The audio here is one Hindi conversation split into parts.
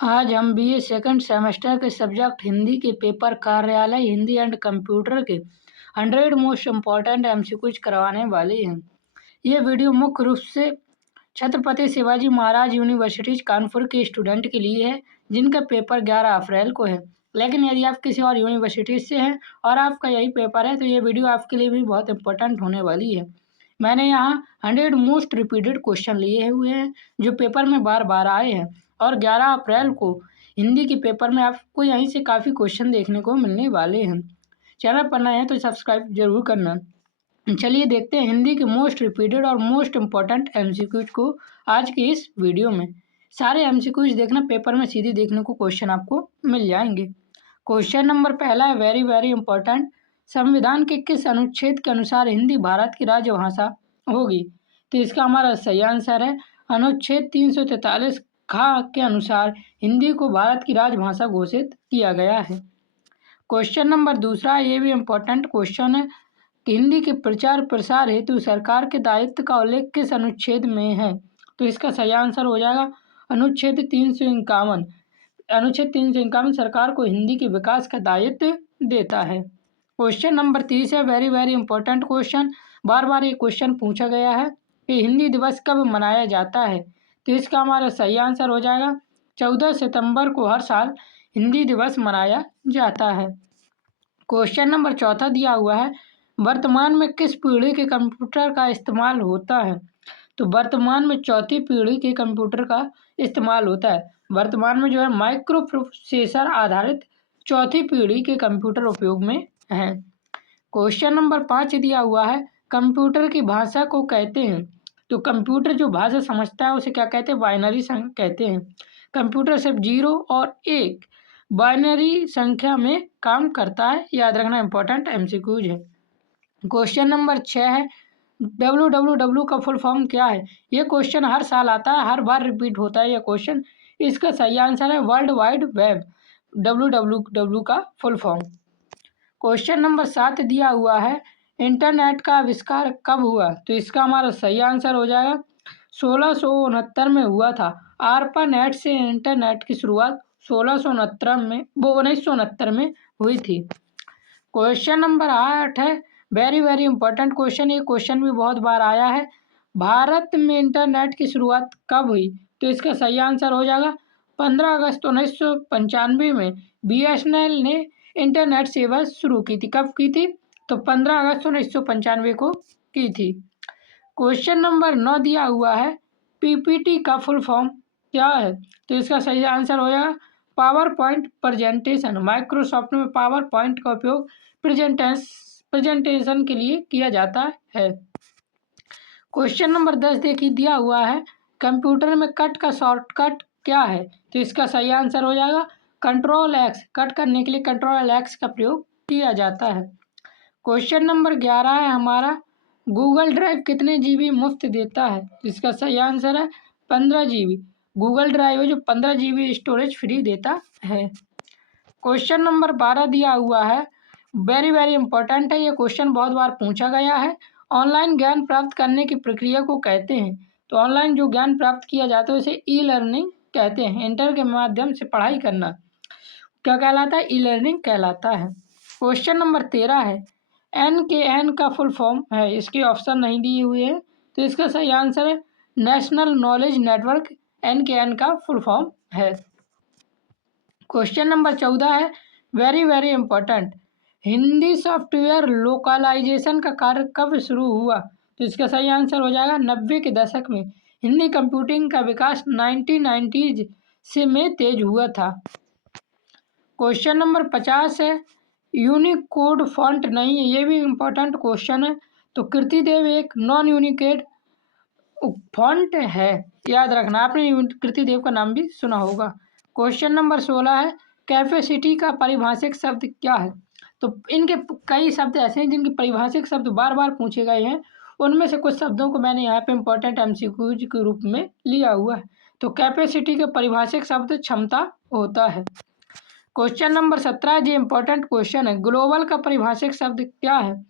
आज हम बीए सेकंड सेमेस्टर के सब्जेक्ट हिंदी के पेपर कार्यालय हिंदी एंड कंप्यूटर के 100 मोस्ट इम्पॉर्टेंट एमसीक्यूज करवाने वाले हैं। ये वीडियो मुख्य रूप से छत्रपति शिवाजी महाराज यूनिवर्सिटी कानपुर के स्टूडेंट के लिए है जिनका पेपर 11 अप्रैल को है। लेकिन यदि आप किसी और यूनिवर्सिटी से हैं और आपका यही पेपर है तो ये वीडियो आपके लिए भी बहुत इंपॉर्टेंट होने वाली है। मैंने यहाँ 100 मोस्ट रिपीटेड क्वेश्चन लिए हुए हैं जो पेपर में बार बार आए हैं और 11 अप्रैल को हिंदी के पेपर में आपको यहीं से काफ़ी क्वेश्चन देखने को मिलने वाले हैं। चैनल पर नए हैं तो सब्सक्राइब जरूर करना। चलिए देखते हैं हिंदी के मोस्ट रिपीटेड और मोस्ट इम्पॉर्टेंट एमसीक्यूज को आज की इस वीडियो में। सारे एमसीक्यूज देखना, पेपर में सीधे देखने को क्वेश्चन आपको मिल जाएंगे। क्वेश्चन नंबर पहला है वेरी वेरी इंपॉर्टेंट। संविधान के किस अनुच्छेद के अनुसार हिंदी भारत की राजभाषा होगी? तो इसका हमारा सही आंसर है अनुच्छेद 343 खा के अनुसार हिंदी को भारत की राजभाषा घोषित किया गया है। क्वेश्चन नंबर दूसरा, ये भी इम्पोर्टेंट क्वेश्चन है कि हिंदी के प्रचार प्रसार हेतु सरकार के दायित्व का उल्लेख किस अनुच्छेद में है? तो इसका सही आंसर हो जाएगा अनुच्छेद 351। अनुच्छेद 351 सरकार को हिंदी के विकास का दायित्व देता है। क्वेश्चन नंबर 30 है वेरी वेरी इंपॉर्टेंट क्वेश्चन। बार बार ये क्वेश्चन पूछा गया है कि हिंदी दिवस कब मनाया जाता है? तो इसका हमारा सही आंसर हो जाएगा 14 सितंबर को हर साल हिंदी दिवस मनाया जाता है। क्वेश्चन नंबर चौथा दिया हुआ है वर्तमान में किस पीढ़ी के कंप्यूटर का इस्तेमाल होता है? तो वर्तमान में चौथी पीढ़ी के कंप्यूटर का इस्तेमाल होता है। वर्तमान में जो है माइक्रो प्रोसेसर आधारित चौथी पीढ़ी के कंप्यूटर उपयोग में हैं। क्वेश्चन नंबर 5 दिया हुआ है कंप्यूटर की भाषा को कहते हैं। तो कंप्यूटर जो भाषा समझता है उसे क्या कहते हैं? बाइनरी कहते हैं। कंप्यूटर सिर्फ 0 और 1 बाइनरी संख्या में काम करता है, याद रखना इंपॉर्टेंट एमसीक्यूज है। क्वेश्चन नंबर 6 है www का फुल फॉर्म क्या है? ये क्वेश्चन हर साल आता है, हर बार रिपीट होता है ये क्वेश्चन। इसका सही आंसर है वर्ल्ड वाइड वेब, www का फुल फॉर्म। क्वेश्चन नंबर 7 दिया हुआ है इंटरनेट का आविष्कार कब हुआ? तो इसका हमारा सही आंसर हो जाएगा 1669 में हुआ था। आर्पानेट से इंटरनेट की शुरुआत 1969 में हुई थी। क्वेश्चन नंबर 8 है वेरी वेरी इंपॉर्टेंट क्वेश्चन। ये क्वेश्चन भी बहुत बार आया है भारत में इंटरनेट की शुरुआत कब हुई? तो इसका सही आंसर हो जाएगा 15 अगस्त 1995 में BSNL ने इंटरनेट सेवा शुरू की थी। कब की थी? तो 15 अगस्त 1995 को की थी। क्वेश्चन नंबर 9 दिया हुआ है PPT का फुल फॉर्म क्या है? तो इसका सही आंसर हो जाएगा पावर पॉइंट प्रेजेंटेशन। माइक्रोसॉफ्ट में पावर पॉइंट का उपयोग प्रेजेंटेशन के लिए किया जाता है। क्वेश्चन नंबर 10 देखिए दिया हुआ है कंप्यूटर में कट का शॉर्टकट क्या है? तो इसका सही आंसर हो जाएगा कंट्रोल एक्स। कट करने के लिए कंट्रोल एक्स का प्रयोग किया जाता है। क्वेश्चन नंबर 11 है हमारा गूगल ड्राइव कितने GB मुफ्त देता है? तो इसका सही आंसर है 15 GB। गूगल ड्राइव है जो 15 GB स्टोरेज फ्री देता है। क्वेश्चन नंबर 12 दिया हुआ है वेरी वेरी इंपॉर्टेंट है। ये क्वेश्चन बहुत बार पूछा गया है ऑनलाइन ज्ञान प्राप्त करने की प्रक्रिया को कहते हैं। तो ऑनलाइन जो ज्ञान प्राप्त किया जाता है उसे ई लर्निंग कहते हैं। इंटर के माध्यम से पढ़ाई करना क्या कहलाता है? ई लर्निंग कहलाता है। क्वेश्चन नंबर 13 है NKN का फुल फॉर्म है। इसके ऑप्शन नहीं दिए हुए हैं तो इसका सही आंसर है नेशनल नॉलेज नेटवर्क। NKN का फुल फॉर्म है। क्वेश्चन नंबर 14 है very very important Hindi software localisation का कार्य कब शुरू हुआ? तो इसका सही आंसर हो जाएगा 90 के दशक में। हिंदी कंप्यूटिंग का विकास 1990s से में तेज हुआ था। क्वेश्चन नंबर 50 है यूनिकोड फॉन्ट नहीं है। ये भी इम्पोर्टेंट क्वेश्चन है। तो कृतिदेव एक नॉन यूनिकोड फॉन्ट है, याद रखना। आपने कृतिदेव का नाम भी सुना होगा। क्वेश्चन नंबर 16 है कैपेसिटी का पारिभाषिक शब्द क्या है? तो इनके कई शब्द ऐसे हैं जिनके पारिभाषिक शब्द बार बार पूछे गए हैं। उनमें से कुछ शब्दों को मैंने यहाँ पे इंपॉर्टेंट MCQs के रूप में लिया हुआ है। तो कैपेसिटी का पारिभाषिक शब्द क्षमता होता है। क्वेश्चन नंबर 17 जो इंपॉर्टेंट क्वेश्चन है ग्लोबल का पारिभाषिक शब्द क्या है?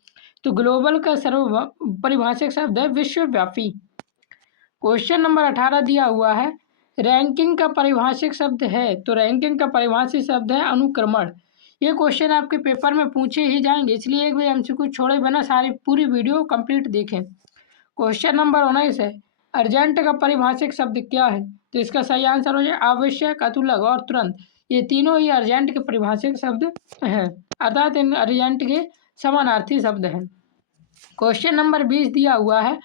तो ग्लोबल का पारिभाषिक शब्द है विश्वव्यापी। क्वेश्चन नंबर 18 दिया हुआ है रैंकिंग का परिभाषिक शब्द है, तो रैंकिंग का परिभाषिक शब्द है अनुक्रमण। ये क्वेश्चन आपके पेपर में पूछे ही जाएंगे, इसलिए एक भी एमसीक्यू छोड़े बिना सारी पूरी वीडियो कंप्लीट देखें। क्वेश्चन नंबर 19 है, अर्जेंट का परिभाषिक शब्द क्या है? तो इसका सही आंसर हो जाए आवश्यक, अतुलक और तुरंत। ये तीनों ही अर्जेंट के परिभाषिक शब्द हैं, अर्थात इन अर्जेंट के समानार्थी शब्द हैं। क्वेश्चन नंबर 20 दिया हुआ है,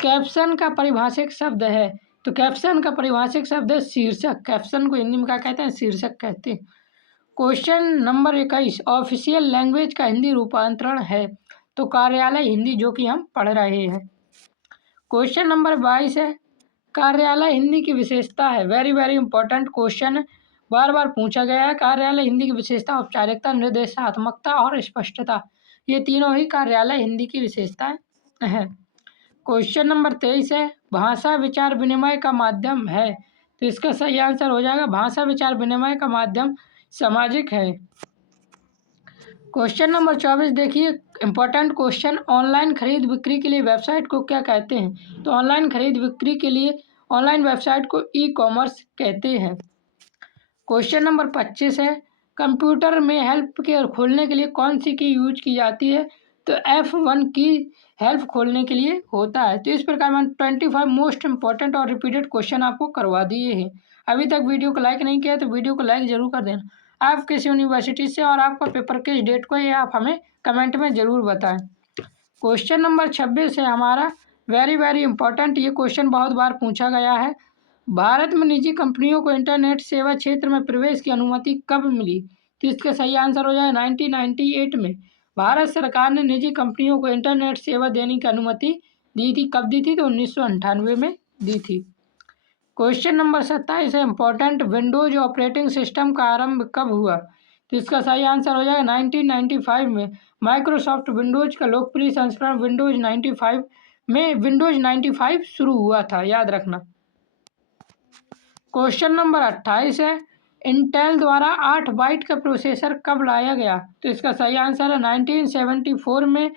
कैप्शन का परिभाषिक शब्द है। तो कैप्शन का परिभाषिक शब्द है शीर्षक। कैप्शन को हिंदी में क्या कहते हैं? शीर्षक कहते हैं। क्वेश्चन नंबर 21, ऑफिशियल लैंग्वेज का हिंदी रूपांतरण है। तो कार्यालय हिंदी, जो कि हम पढ़ रहे हैं। क्वेश्चन नंबर 22 है, कार्यालय हिंदी की विशेषता है। वेरी वेरी इंपॉर्टेंट क्वेश्चन है, बार बार पूछा गया है। कार्यालय हिंदी की विशेषता औपचारिकता, निर्देशात्मकता और स्पष्टता, ये तीनों ही कार्यालय हिंदी की विशेषताएं हैं। क्वेश्चन नंबर 23 है, भाषा विचार विनिमय का माध्यम है। तो इसका सही आंसर हो जाएगा भाषा विचार विनिमय का माध्यम सामाजिक है। क्वेश्चन नंबर 24 देखिए, इंपॉर्टेंट क्वेश्चन, ऑनलाइन खरीद बिक्री के लिए वेबसाइट को क्या कहते हैं? तो ऑनलाइन खरीद बिक्री के लिए ऑनलाइन वेबसाइट को ई कॉमर्स कहते हैं। क्वेश्चन नंबर 25 है, कंप्यूटर में हेल्प के खोलने के लिए कौन सी की यूज की जाती है? तो F1 की हेल्प खोलने के लिए होता है। तो इस प्रकार मैंने 25 मोस्ट इंपॉर्टेंट और रिपीटेड क्वेश्चन आपको करवा दिए हैं। अभी तक वीडियो को लाइक नहीं किया तो वीडियो को लाइक जरूर कर देना। आप किस यूनिवर्सिटी से और आपका पेपर किस डेट को, ये आप हमें कमेंट में ज़रूर बताएं। क्वेश्चन नंबर 26 है हमारा, वेरी वेरी इंपॉर्टेंट, ये क्वेश्चन बहुत बार पूछा गया है। भारत में निजी कंपनियों को इंटरनेट सेवा क्षेत्र में प्रवेश की अनुमति कब मिली? तो इसका सही आंसर हो जाए 1998 में भारत सरकार ने निजी कंपनियों को इंटरनेट सेवा देने की अनुमति दी थी। कब दी थी? तो 1998 में दी थी। क्वेश्चन नंबर 27 है इंपॉर्टेंट, विंडोज ऑपरेटिंग सिस्टम का आरंभ कब हुआ? तो इसका सही आंसर हो जाएगा 1995 में माइक्रोसॉफ्ट विंडोज का लोकप्रिय संस्करण विंडोज 95 शुरू हुआ था, याद रखना। क्वेश्चन नंबर 28 है, इंटेल द्वारा 8 बाइट का प्रोसेसर कब लाया गया? तो इसका सही आंसर है 1974 में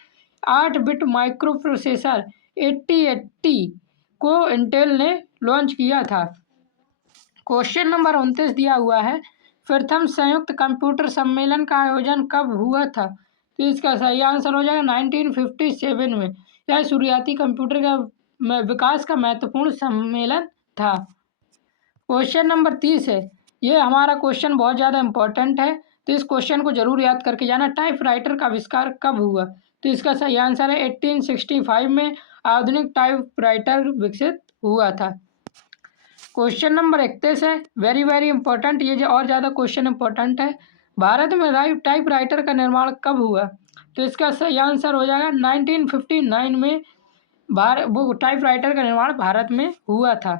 8 बिट माइक्रो प्रोसेसर 8080 को इंटेल ने लॉन्च किया था। क्वेश्चन नंबर 29 दिया हुआ है, प्रथम संयुक्त कंप्यूटर सम्मेलन का आयोजन कब हुआ था? तो इसका सही आंसर हो जाएगा 1957 में। यह शुरुआती कंप्यूटर का विकास का महत्वपूर्ण सम्मेलन था। क्वेश्चन नंबर 30 है, ये हमारा क्वेश्चन बहुत ज़्यादा इंपॉर्टेंट है, तो इस क्वेश्चन को जरूर याद करके जाना। टाइपराइटर का आविष्कार कब हुआ? तो इसका सही आंसर है 1865 में आधुनिक टाइपराइटर विकसित हुआ था। क्वेश्चन नंबर 31 है, वेरी वेरी इंपॉर्टेंट, ये जो और ज़्यादा क्वेश्चन इंपॉर्टेंट है, भारत में टाइपराइटर का निर्माण कब हुआ? तो इसका सही आंसर हो जाएगा 1959 में वो टाइपराइटर का निर्माण भारत में हुआ था।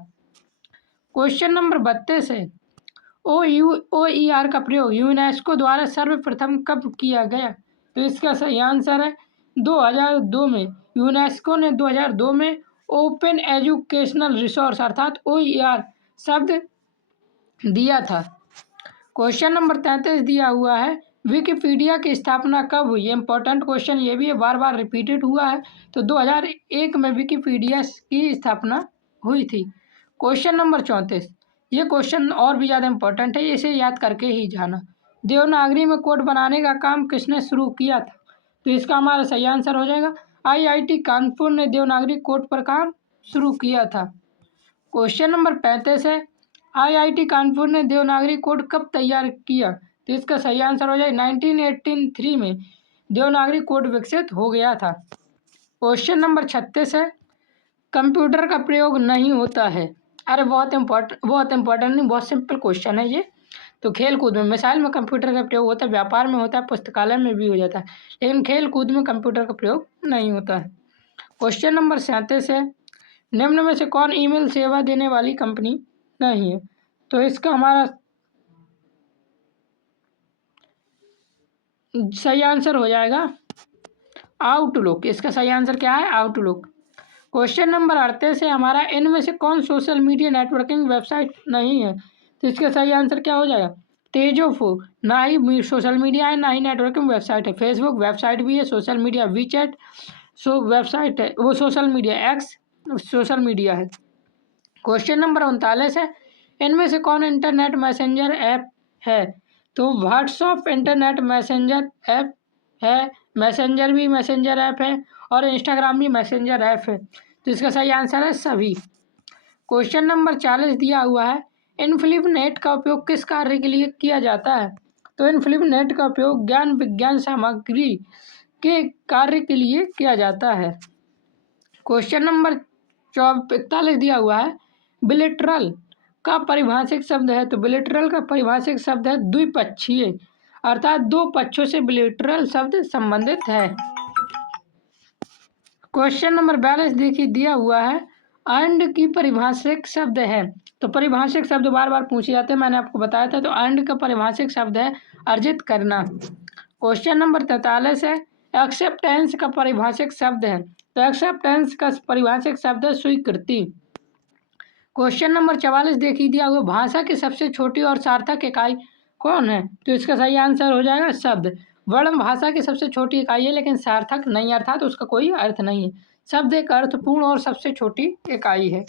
क्वेश्चन नंबर 32 है, OER का प्रयोग यूनेस्को द्वारा सर्वप्रथम कब किया गया? तो इसका सही आंसर है 2002 में। यूनेस्को ने 2002 में ओपन एजुकेशनल रिसोर्स अर्थात OER शब्द दिया था। क्वेश्चन नंबर 33 दिया हुआ है, विकिपीडिया की स्थापना कब हुई? इंपॉर्टेंट क्वेश्चन ये भी है, बार बार रिपीटेड हुआ है। तो 2001 में विकिपीडिया की स्थापना हुई थी। क्वेश्चन नंबर 34, ये क्वेश्चन और भी ज़्यादा इंपॉर्टेंट है, इसे याद करके ही जाना। देवनागरी में कोड बनाने का काम किसने शुरू किया था? तो इसका हमारा सही आंसर हो जाएगा IIT कानपुर ने देवनागरी कोड पर काम शुरू किया था। क्वेश्चन नंबर 35 है, IIT कानपुर ने देवनागरी कोड कब तैयार किया? तो इसका सही आंसर हो जाए 1983 में देवनागरी कोड विकसित हो गया था। क्वेश्चन नंबर 36 है, कंप्यूटर का प्रयोग नहीं होता है। अरे बहुत इंपॉर्टेंट नहीं, बहुत सिंपल क्वेश्चन है ये। तो खेल कूद में, मिसाइल में कंप्यूटर का प्रयोग होता है, व्यापार में होता है, पुस्तकालय में भी हो जाता है, लेकिन खेल कूद में कंप्यूटर का प्रयोग नहीं होता है। क्वेश्चन नंबर 37 है, निम्न में से कौन ईमेल सेवा देने वाली कंपनी नहीं है? तो इसका हमारा सही आंसर हो जाएगा आउटलुक। इसका सही आंसर क्या है? आउटलुक। क्वेश्चन नंबर 38 है हमारा, इनमें से कौन सोशल मीडिया नेटवर्किंग वेबसाइट नहीं है? तो इसका सही आंसर क्या हो जाएगा? तेजोफो ना ही सोशल मीडिया है, ना ही नेटवर्किंग वेबसाइट है। फेसबुक वेबसाइट भी है, सोशल मीडिया वीचैट वेबसाइट है, वो social media, x social media है। क्वेश्चन नंबर 39 है, इनमें से कौन इंटरनेट मैसेंजर ऐप है? तो व्हाट्सएप इंटरनेट मैसेंजर ऐप है, मैसेंजर भी मैसेंजर ऐप है और इंस्टाग्राम भी मैसेंजर ऐप है। तो इसका सही आंसर है सभी। क्वेश्चन नंबर 40 दिया हुआ है, इनफ्लिप नेट का उपयोग किस कार्य के लिए किया जाता है? तो इनफ्लिप नेट का उपयोग ज्ञान विज्ञान सामग्री के कार्य के लिए किया जाता है। क्वेश्चन नंबर 41 दिया हुआ है, बिलेटरल का परिभाषिक शब्द है? तो बिलेटरल का परिभाषिक शब्द है द्विपक्षीय, अर्थात दो पक्षों से बिलेटरल शब्द संबंधित है। क्वेश्चन नंबर 42 देखिए दिया हुआ है, एंड की परिभाषिक शब्द है? तो परिभाषिक शब्द बार बार पूछे जाते हैं, मैंने आपको बताया था। तो एंड का परिभाषिक शब्द है अर्जित करना। क्वेश्चन नंबर 43 है, एक्सेप्टेंस का परिभाषिक शब्द है? तो एक्सेप्टेंस का परिभाषिक शब्द है स्वीकृति। क्वेश्चन नंबर 44 देखिए दिया हुआ, भाषा की सबसे छोटी और सार्थक इकाई कौन है? तो इसका सही आंसर हो जाएगा शब्द। वर्ण भाषा की सबसे छोटी इकाई है लेकिन सार्थक नहीं, अर्थात उसका कोई अर्थ नहीं है। शब्द एक अर्थपूर्ण और सबसे छोटी इकाई है।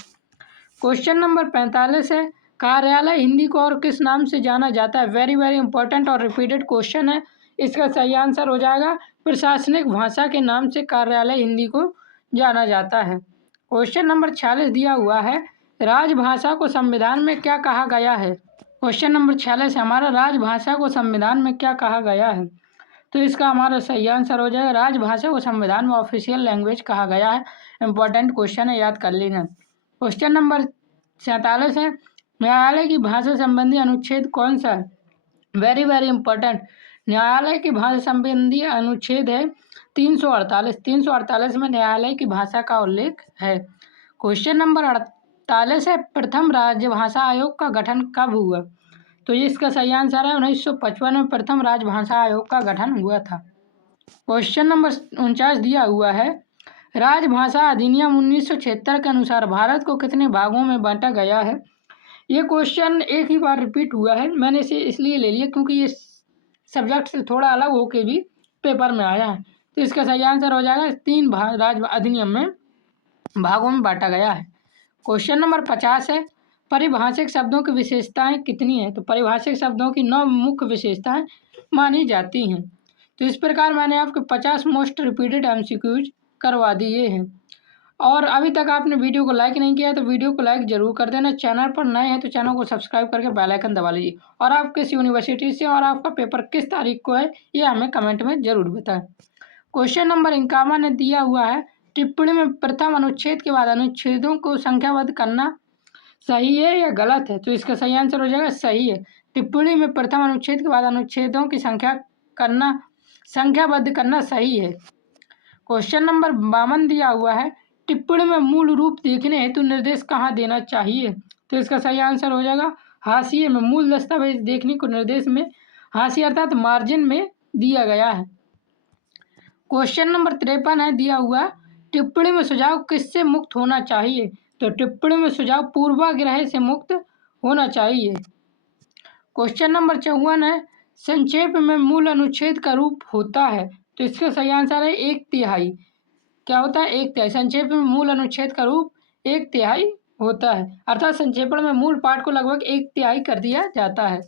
क्वेश्चन नंबर 45 है, कार्यालय हिंदी को और किस नाम से जाना जाता है? वेरी वेरी इंपॉर्टेंट और रिपीटेड क्वेश्चन है। इसका सही आंसर हो जाएगा प्रशासनिक भाषा के नाम से कार्यालय हिंदी को जाना जाता है। क्वेश्चन नंबर 46 दिया हुआ है, राजभाषा को संविधान में क्या कहा गया है? क्वेश्चन नंबर 46 हमारा, राजभाषा को संविधान में क्या कहा गया है? तो इसका हमारा सही आंसर हो जाएगा, राजभाषा को संविधान में ऑफिशियल लैंग्वेज कहा गया है। इंपॉर्टेंट क्वेश्चन है, याद कर लेना। क्वेश्चन नंबर 47 है, न्यायालय की भाषा संबंधी अनुच्छेद कौन सा है? वेरी वेरी इंपॉर्टेंट, न्यायालय की भाषा संबंधी अनुच्छेद है 348। 348 में न्यायालय की भाषा का उल्लेख है। क्वेश्चन नंबर 48 है, प्रथम राजभाषा आयोग का गठन कब हुआ? तो ये इसका सही आंसर है 1955 में प्रथम राजभाषा आयोग का गठन हुआ था। क्वेश्चन नंबर 49 दिया हुआ है, राजभाषा अधिनियम 1976 के अनुसार भारत को कितने भागों में बांटा गया है? ये क्वेश्चन एक ही बार रिपीट हुआ है, मैंने इसे इसलिए ले लिया क्योंकि ये सब्जेक्ट से थोड़ा अलग होके भी पेपर में आया है। तो इसका सही आंसर हो जाएगा 3 भाग राज अधिनियम में भागों में बांटा गया है। क्वेश्चन नंबर 50 है, परिभाषिक शब्दों की विशेषताएं कितनी हैं? तो परिभाषिक शब्दों की 9 मुख्य विशेषताएं मानी जाती हैं। तो इस प्रकार मैंने आपके 50 मोस्ट रिपीटेड एमसीक्यूज करवा दिए हैं। और अभी तक आपने वीडियो को लाइक नहीं किया तो वीडियो को लाइक जरूर कर देना। चैनल पर नए हैं तो चैनल को सब्सक्राइब करके बेल आइकन दबा लीजिए। और आप किस यूनिवर्सिटी से और आपका पेपर किस तारीख को है ये हमें कमेंट में जरूर बताएं। क्वेश्चन नंबर 51 ने दिया हुआ है, टिप्पणी में प्रथम अनुच्छेद के बाद अनुच्छेदों को संख्याबद्ध करना सही है या गलत है? तो इसका सही आंसर हो जाएगा सही है। टिप्पणी में प्रथम अनुच्छेद के बाद अनुच्छेदों की संख्याबद्ध करना सही है। क्वेश्चन नंबर 52 दिया हुआ है, टिप्पणी में मूल रूप देखने हेतु निर्देश कहाँ देना चाहिए? तो इसका सही आंसर हो जाएगा हाशिए में। मूल दस्तावेज देखने को निर्देश में हाशिया अर्थात मार्जिन में दिया गया है। क्वेश्चन नंबर 53 है दिया हुआ, टिप्पणी में सुझाव किससे मुक्त होना चाहिए? तो टिप्पणी में सुझाव पूर्वाग्रह से मुक्त होना चाहिए। क्वेश्चन नंबर 54 है, संक्षेप में मूल अनुच्छेद का रूप होता है? तो इसका सही आंसर है 1/3। क्या होता है? 1/3। संक्षेप में मूल अनुच्छेद का रूप 1/3 होता है, अर्थात संक्षेपण में मूल पाठ को लगभग 1/3 कर दिया जाता है।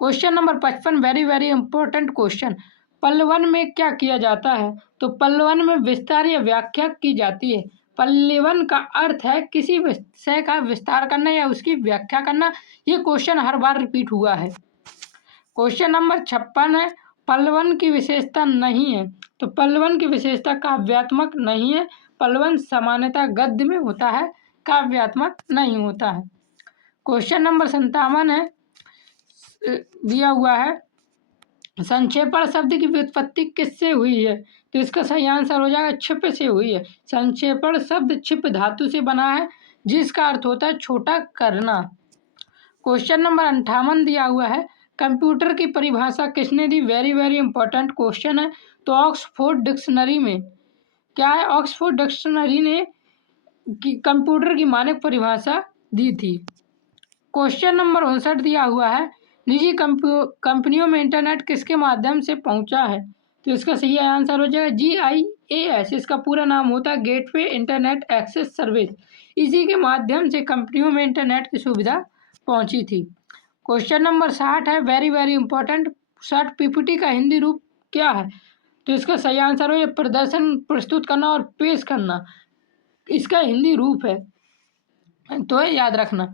Question number 55 very very important question, Pallavan में क्या किया जाता है? तो पल्लवन में विस्तार या व्याख्या की जाती है। पल्लवन का अर्थ है किसी विषय का विस्तार करना या उसकी व्याख्या करना। ये क्वेश्चन हर बार रिपीट हुआ है। क्वेश्चन नंबर 56 है, पल्लवन की विशेषता नहीं है? तो पल्लवन की विशेषता काव्यात्मक नहीं है। पल्लवन सामान्यतः गद्य में होता है, काव्यात्मक नहीं होता है। क्वेश्चन नंबर 57 है दिया हुआ है, संक्षेपण शब्द की व्युत्पत्ति किससे हुई है? तो इसका सही आंसर हो जाएगा छिप से हुई है। संक्षेपण शब्द छिप धातु से बना है जिसका अर्थ होता है छोटा करना। क्वेश्चन नंबर 58 दिया हुआ है, कंप्यूटर की परिभाषा किसने दी? वेरी वेरी इंपॉर्टेंट क्वेश्चन है। तो ऑक्सफोर्ड डिक्शनरी में क्या है? ऑक्सफोर्ड डिक्शनरी ने कंप्यूटर की मानक परिभाषा दी थी। क्वेश्चन नंबर 59 दिया हुआ है, निजी कंपनियों में इंटरनेट किसके माध्यम से पहुंचा है? तो इसका सही आंसर हो जाएगा GIAS। इसका पूरा नाम होता है गेटवे इंटरनेट एक्सेस सर्विस। इसी के माध्यम से कंपनियों में इंटरनेट की सुविधा पहुंची थी। क्वेश्चन नंबर 60 है, very very important. Short PPT का हिंदी रूप क्या है? तो इसका सही आंसर हो ये प्रदर्शन प्रस्तुत करना और पेश करना, इसका हिंदी रूप है, तो याद रखना।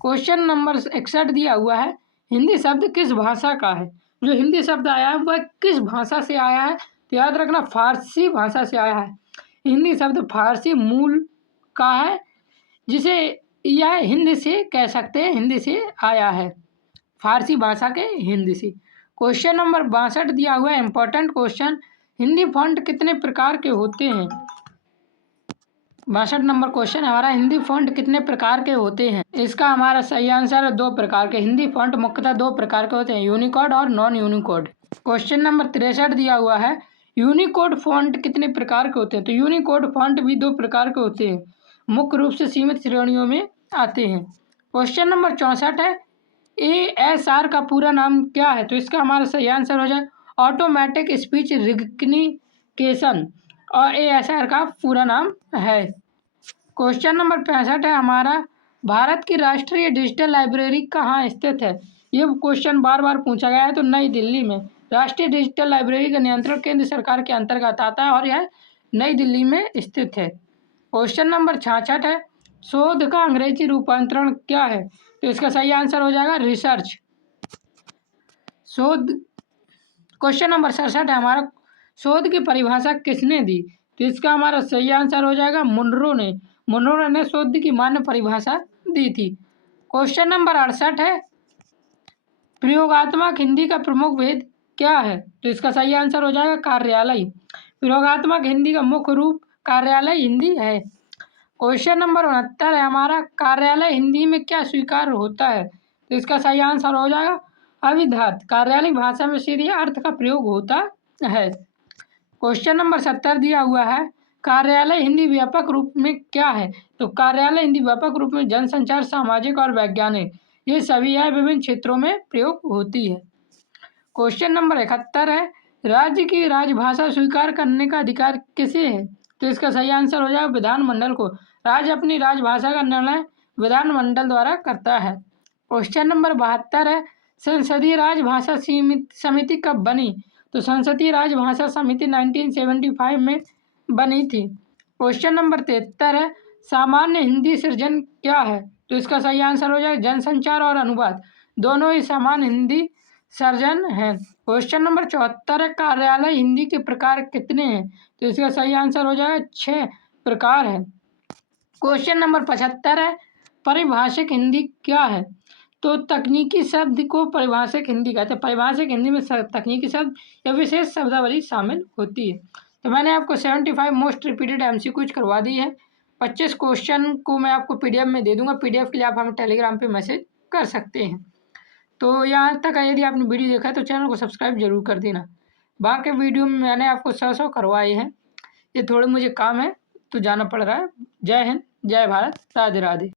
क्वेश्चन नंबर 61 दिया हुआ है, हिंदी शब्द किस भाषा का है? जो हिंदी शब्द आया है वह किस भाषा से आया है? तो याद रखना फारसी भाषा से आया है। हिंदी शब्द फारसी मूल का है, जिसे यह हिंदी से कह सकते हैं, हिंदी से आया है, फारसी भाषा के हिंदी से। क्वेश्चन नंबर 62 दिया हुआ है, इंपॉर्टेंट क्वेश्चन, हिंदी फॉन्ट कितने प्रकार के होते हैं? 62 नंबर क्वेश्चन हमारा, हिंदी फॉन्ट कितने प्रकार के होते हैं? इसका हमारा सही आंसर है 2 प्रकार के। हिंदी फॉन्ट मुख्यतः 2 प्रकार के होते हैं, यूनिकोड और नॉन यूनिकोड। क्वेश्चन नंबर 63 दिया हुआ है, यूनिकोड फॉन्ट कितने प्रकार के होते हैं? तो यूनिकोड फॉन्ट भी 2 प्रकार के होते हैं, मुख्य रूप से सीमित श्रेणियों में आते हैं। क्वेश्चन नंबर 64 है, ASR का पूरा नाम क्या है? तो इसका हमारा सही आंसर हो जाए ऑटोमेटिक स्पीच रिकग्निशन, और ASR का पूरा नाम है। क्वेश्चन नंबर 65 है हमारा, भारत की राष्ट्रीय डिजिटल लाइब्रेरी कहाँ स्थित है? ये क्वेश्चन बार बार पूछा गया है, तो नई दिल्ली में। राष्ट्रीय डिजिटल लाइब्रेरी का नियंत्रण केंद्र सरकार के अंतर्गत आता है और यह नई दिल्ली में स्थित है। क्वेश्चन नंबर 66 है, शोध का अंग्रेजी रूपांतरण क्या है? तो इसका सही आंसर हो जाएगा रिसर्च। शोध। क्वेश्चन नंबर 67 है हमारा, शोध की परिभाषा किसने दी? तो इसका हमारा सही आंसर हो जाएगा मुनरो ने। मुनरो ने शोध की मान्य परिभाषा दी थी। क्वेश्चन नंबर 68 है, प्रयोगात्मक हिंदी का प्रमुख भेद क्या है? तो इसका सही आंसर हो जाएगा कार्यालय। प्रयोगात्मक हिंदी का मुख्य रूप कार्यालय हिंदी है। क्वेश्चन नंबर 69 है हमारा, कार्यालय हिंदी में क्या स्वीकार होता है? तो इसका सही आंसर हो जाएगा अभिधार्थ। कार्यालय भाषा में सीधे अर्थ का प्रयोग होता है। क्वेश्चन नंबर 70 दिया हुआ है, कार्यालय हिंदी व्यापक रूप में क्या है? तो कार्यालय हिंदी व्यापक रूप में जनसंचार, सामाजिक और वैज्ञानिक, ये सभी है विभिन्न क्षेत्रों में प्रयोग होती है। क्वेश्चन नंबर 71 है, राज्य की राजभाषा स्वीकार करने का अधिकार किसे है? तो इसका सही आंसर हो जाएगा विधानमंडल को। राज्य अपनी राजभाषा का निर्णय विधानमंडल द्वारा करता है। क्वेश्चन नंबर 72 है, संसदीय राजभाषा समिति कब बनी? तो संसदीय राजभाषा समिति 1975 में बनी थी। क्वेश्चन नंबर 73 है, सामान्य हिंदी सृजन क्या है? तो इसका सही आंसर हो जाएगा जनसंचार और अनुवाद, दोनों ही सामान्य हिंदी सर्जन है। क्वेश्चन नंबर 74 है, कार्यालय हिंदी के प्रकार कितने हैं? तो इसका सही आंसर हो जाएगा 6 प्रकार है। क्वेश्चन नंबर 75 है, परिभाषिक हिंदी क्या है? तो तकनीकी शब्द को परिभाषिक हिंदी कहते हैं। परिभाषिक हिंदी में तकनीकी शब्द या विशेष शब्दावली शामिल होती है। तो मैंने आपको 75 मोस्ट रिपीटेड MCQs करवा दी है। 25 क्वेश्चन को मैं आपको PDF में दे दूंगा। PDF के लिए आप हमें टेलीग्राम पे मैसेज कर सकते हैं। तो यहाँ तक यदि आपने वीडियो देखा है तो चैनल को सब्सक्राइब जरूर कर देना। बाकी वीडियो में मैंने आपको 100 करवाए हैं, ये थोड़े मुझे काम है तो जाना पड़ रहा है। जय हिंद, जय भारत, राधे राधे।